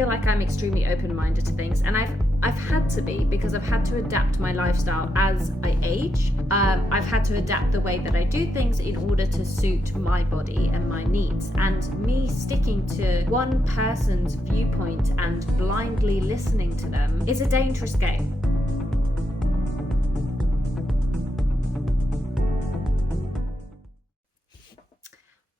feel like I'm extremely open-minded to things, and I've had to be, because I've had to adapt my lifestyle as I age. I've had to adapt the way that I do things in order to suit my body and my needs. And me sticking to one person's viewpoint and blindly listening to them is a dangerous game.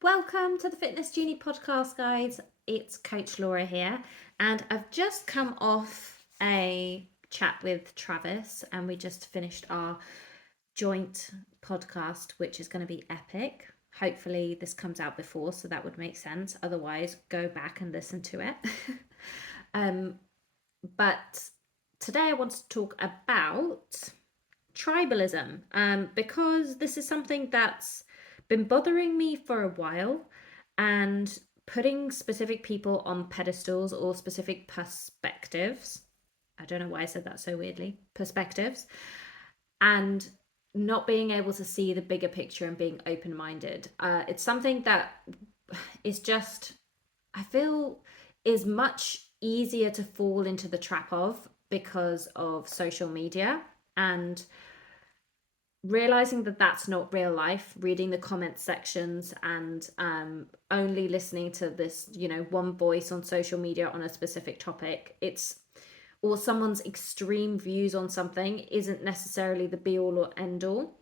Welcome to the Fitness Genie podcast, guys. It's Coach Laura here, and I've just come off a chat with Travis, and we just finished our joint podcast, which is going to be epic. Hopefully this comes out before, so that would make sense. Otherwise, go back and listen to it. But today I want to talk about tribalism, because this is something that's been bothering me for a while, and putting specific people on pedestals or specific perspectives. I don't know why I said that so weirdly. Perspectives. And not being able to see the bigger picture and being open-minded. It's something that is just, I feel, is much easier to fall into the trap of because of social media, and realizing that that's not real life, reading the comment sections and only listening to this, one voice on social media on a specific topic, or someone's extreme views on something isn't necessarily the be all or end all.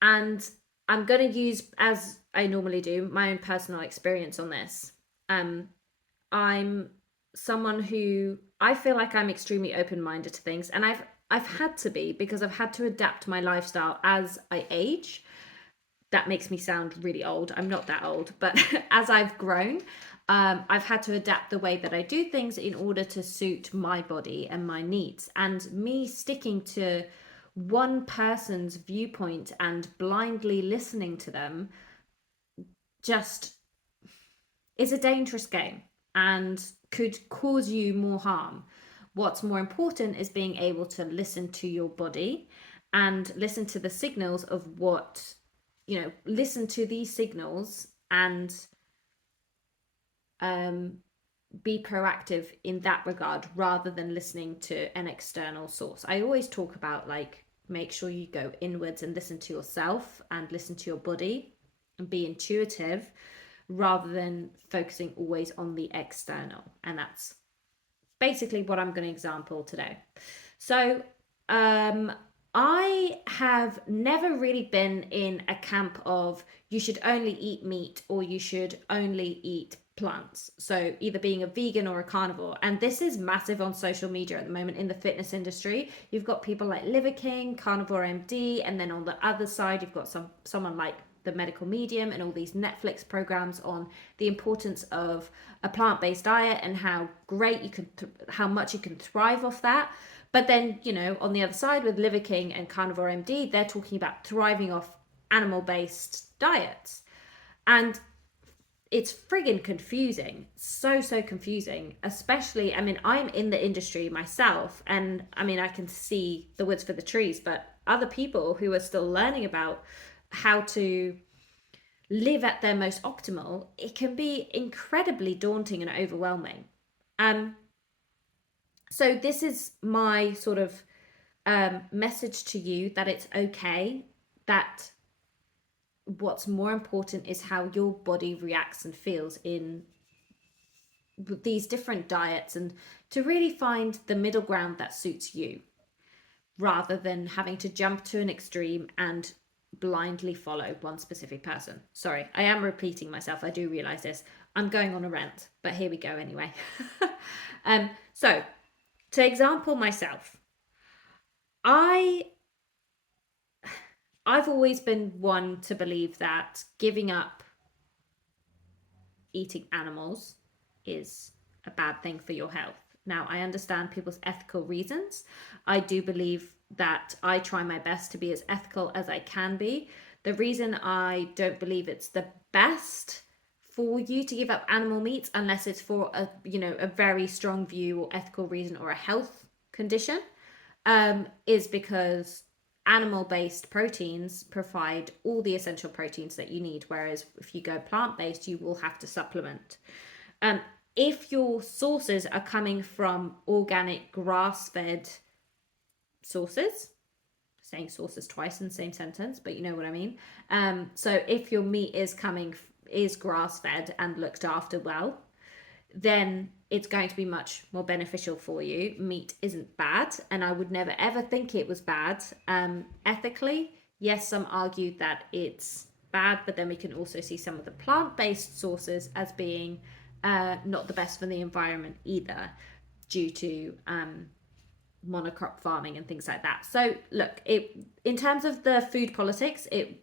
And I'm going to use, as I normally do, my own personal experience on this. I'm someone who, I feel like I'm extremely open-minded to things, and I've had to be, because I've had to adapt my lifestyle as I age. That makes me sound really old. I'm not that old, but as I've grown, I've had to adapt the way that I do things in order to suit my body and my needs. And me sticking to one person's viewpoint and blindly listening to them just is a dangerous game and could cause you more harm. What's more important is being able to listen to your body and listen to the signals of listen to these signals and be proactive in that regard, rather than listening to an external source. I always talk about, make sure you go inwards and listen to yourself and listen to your body and be intuitive, rather than focusing always on the external. And that's basically what I'm going to example today. So I have never really been in a camp of you should only eat meat or you should only eat plants. So either being a vegan or a carnivore. And this is massive on social media at the moment in the fitness industry. You've got people like Liver King, Carnivore MD, and then on the other side you've got someone like The Medical Medium and all these Netflix programs on the importance of a plant-based diet and how great how much you can thrive off that. But then, on the other side with Liver King and Carnivore MD, they're talking about thriving off animal-based diets. And it's friggin' confusing. So confusing. Especially, I'm in the industry myself, and I can see the woods for the trees, but other people who are still learning about how to live at their most optimal, it can be incredibly daunting and overwhelming. So this is my sort of message to you, that it's okay, that what's more important is how your body reacts and feels in these different diets, and to really find the middle ground that suits you, rather than having to jump to an extreme and blindly follow one specific person. Sorry, I am repeating myself. I do realize this. I'm going on a rant, but here we go anyway. So to example myself, I've always been one to believe that giving up eating animals is a bad thing for your health. Now, I understand people's ethical reasons. I do believe that I try my best to be as ethical as I can be. The reason I don't believe it's the best for you to give up animal meat, unless it's for a very strong view or ethical reason or a health condition, is because animal-based proteins provide all the essential proteins that you need, whereas if you go plant-based, you will have to supplement. if your sources are coming from organic grass-fed sources, saying sources twice in the same sentence, but you know what I mean. So if your meat is grass-fed and looked after well, then it's going to be much more beneficial for you. Meat isn't bad, and I would never ever think it was bad. Ethically, yes, some argued that it's bad, but then we can also see some of the plant-based sources as being not the best for the environment either, due to monocrop farming and things like that. So look, it in terms of the food politics, it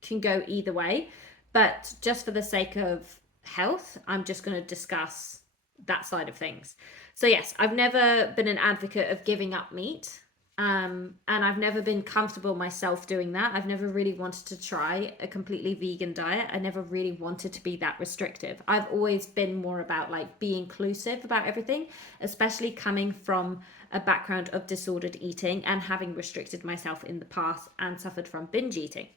can go either way, but just for the sake of health, I'm just going to discuss that side of things. So yes, I've never been an advocate of giving up meat. And I've never been comfortable myself doing that. I've never really wanted to try a completely vegan diet. I never really wanted to be that restrictive. I've always been more about like being inclusive about everything, especially coming from a background of disordered eating and having restricted myself in the past and suffered from binge eating.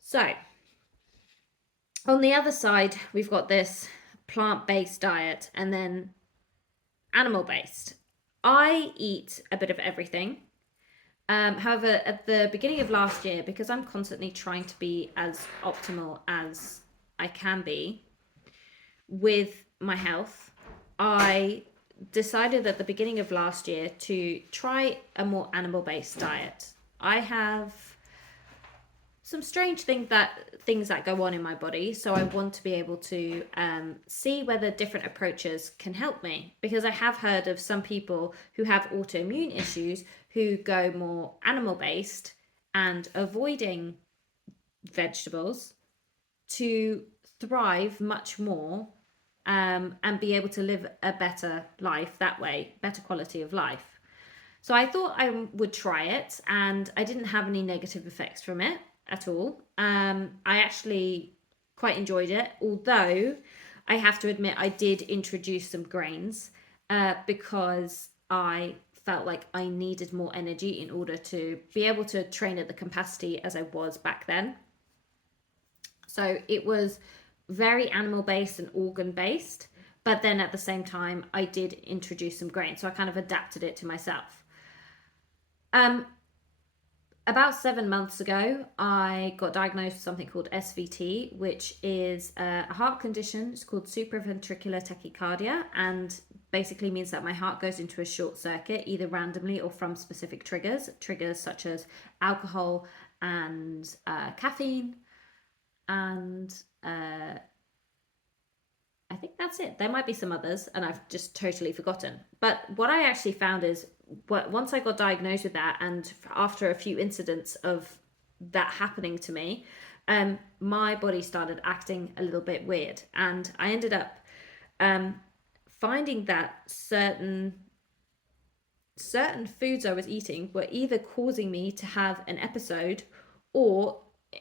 So, on the other side, we've got this plant-based diet and then animal-based. I eat a bit of everything. However, at the beginning of last year, because I'm constantly trying to be as optimal as I can be with my health, I decided at the beginning of last year to try a more animal-based diet. I have some strange things that go on in my body, so I want to be able to see whether different approaches can help me, because I have heard of some people who have autoimmune issues who go more animal based and avoiding vegetables to thrive much more, and be able to live a better life that way, better quality of life. So I thought I would try it, and I didn't have any negative effects from it at all. I actually quite enjoyed it, although I have to admit I did introduce some grains, because I felt like I needed more energy in order to be able to train at the capacity as I was back then. So it was very animal based and organ based, but then at the same time I did introduce some grains, so I kind of adapted it to myself. Um, about 7 months ago, I got diagnosed with something called SVT, which is a heart condition. It's called supraventricular tachycardia, and basically means that my heart goes into a short circuit, either randomly or from specific triggers such as alcohol and caffeine, and I think that's it. There might be some others, and I've just totally forgotten. But what I actually found is, once I got diagnosed with that, and after a few incidents of that happening to me, my body started acting a little bit weird, and I ended up finding that certain foods I was eating were either causing me to have an episode, or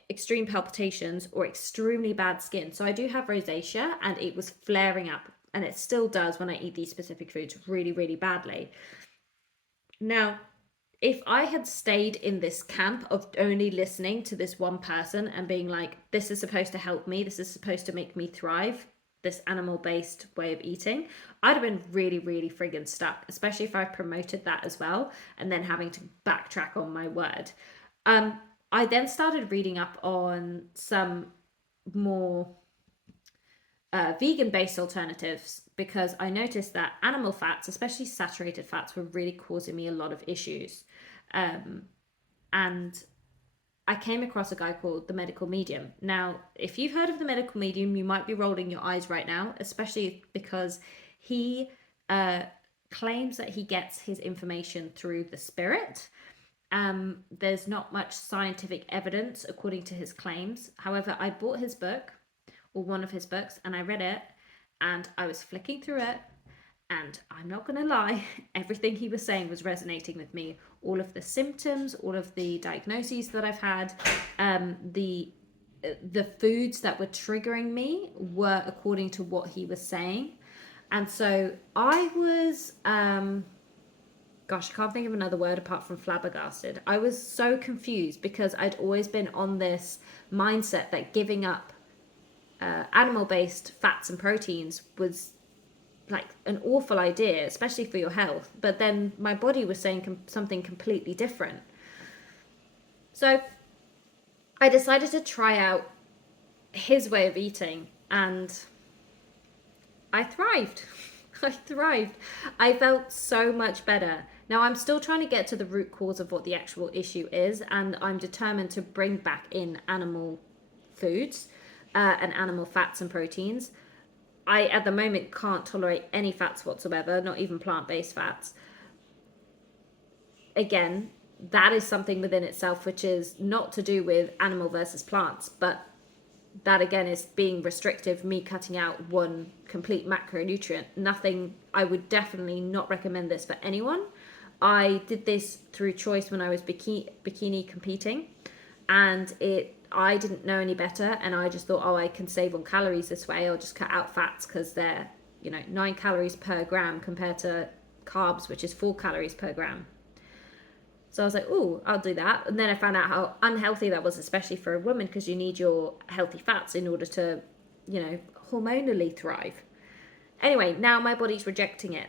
extreme palpitations, or extremely bad skin. So I do have rosacea, and it was flaring up, and it still does when I eat these specific foods really, really badly. Now, if I had stayed in this camp of only listening to this one person and being like, this is supposed to help me, this is supposed to make me thrive, this animal based way of eating, I'd have been really, really friggin' stuck, especially if I promoted that as well and then having to backtrack on my word. I then started reading up on some more vegan based alternatives, because I noticed that animal fats, especially saturated fats, were really causing me a lot of issues. And I came across a guy called the Medical Medium. Now, if you've heard of the Medical Medium, you might be rolling your eyes right now, especially because he claims that he gets his information through the spirit. There's not much scientific evidence according to his claims. However, I bought his book, or one of his books, and I read it, and I was flicking through it, and I'm not going to lie, everything he was saying was resonating with me. All of the symptoms, all of the diagnoses that I've had, the foods that were triggering me were according to what he was saying. And so I was, gosh, I can't think of another word apart from flabbergasted. I was so confused, because I'd always been on this mindset that giving up animal-based fats and proteins was like an awful idea, especially for your health. But then my body was saying something completely different. So I decided to try out his way of eating, and I thrived. I thrived. I felt so much better. Now, I'm still trying to get to the root cause of what the actual issue is, and I'm determined to bring back in animal foods and animal fats and proteins. I, at the moment, can't tolerate any fats whatsoever, not even plant-based fats. Again, that is something within itself which is not to do with animal versus plants, but that again is being restrictive, me cutting out one complete macronutrient. Nothing, I would definitely not recommend this for anyone. I did this through choice when I was bikini competing, and I didn't know any better, and I just thought, oh, I can save on calories this way. I'll just cut out fats because they're 9 calories per gram compared to carbs, which is 4 calories per gram. So I was like, oh, I'll do that. And then I found out how unhealthy that was, especially for a woman, because you need your healthy fats in order to, hormonally thrive. Anyway, now my body's rejecting it.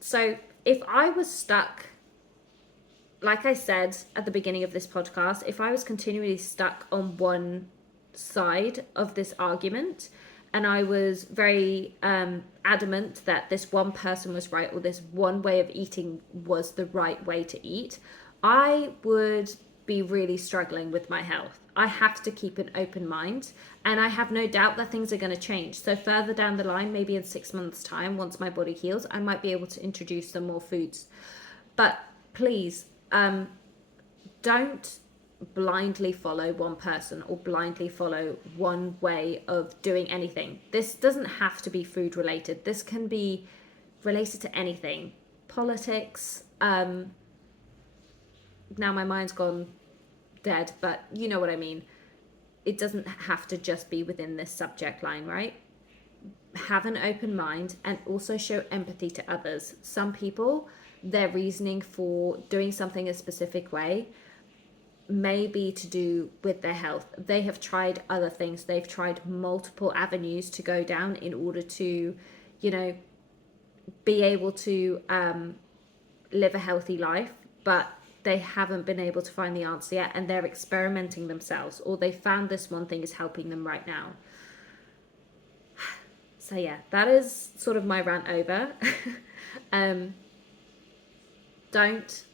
So if I was stuck, like I said at the beginning of this podcast, if I was continually stuck on one side of this argument, and I was very adamant that this one person was right, or this one way of eating was the right way to eat, I would be really struggling with my health. I have to keep an open mind, and I have no doubt that things are going to change. So further down the line, maybe in 6 months' time, once my body heals, I might be able to introduce some more foods. But please, don't blindly follow one person or blindly follow one way of doing anything. This doesn't have to be food related. This can be related to anything. Politics, now my mind's gone dead, but you know what I mean. It doesn't have to just be within this subject line, right? Have an open mind and also show empathy to others. Some people, their reasoning for doing something a specific way may be to do with their health. They have tried other things. They've tried multiple avenues to go down in order to, be able to live a healthy life, but they haven't been able to find the answer yet, and they're experimenting themselves, or they found this one thing is helping them right now. So yeah, that is sort of my rant over. Don't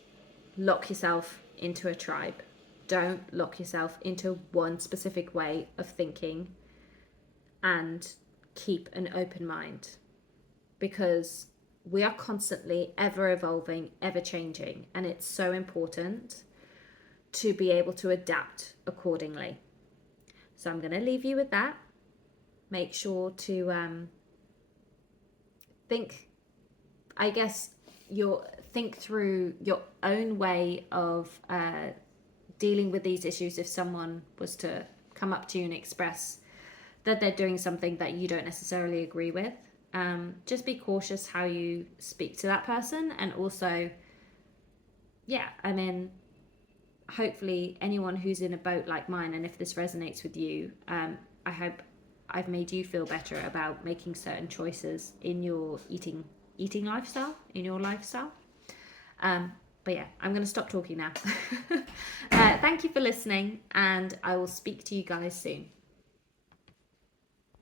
lock yourself into a tribe. Don't lock yourself into one specific way of thinking, and keep an open mind, because we are constantly ever evolving, ever changing, and it's so important to be able to adapt accordingly. So I'm going to leave you with that. Make sure to think through your own way of dealing with these issues if someone was to come up to you and express that they're doing something that you don't necessarily agree with. Just be cautious how you speak to that person, and also, hopefully anyone who's in a boat like mine, and if this resonates with you, I hope I've made you feel better about making certain choices in your eating lifestyle, in your lifestyle. But yeah, I'm going to stop talking now. Thank you for listening, and I will speak to you guys soon.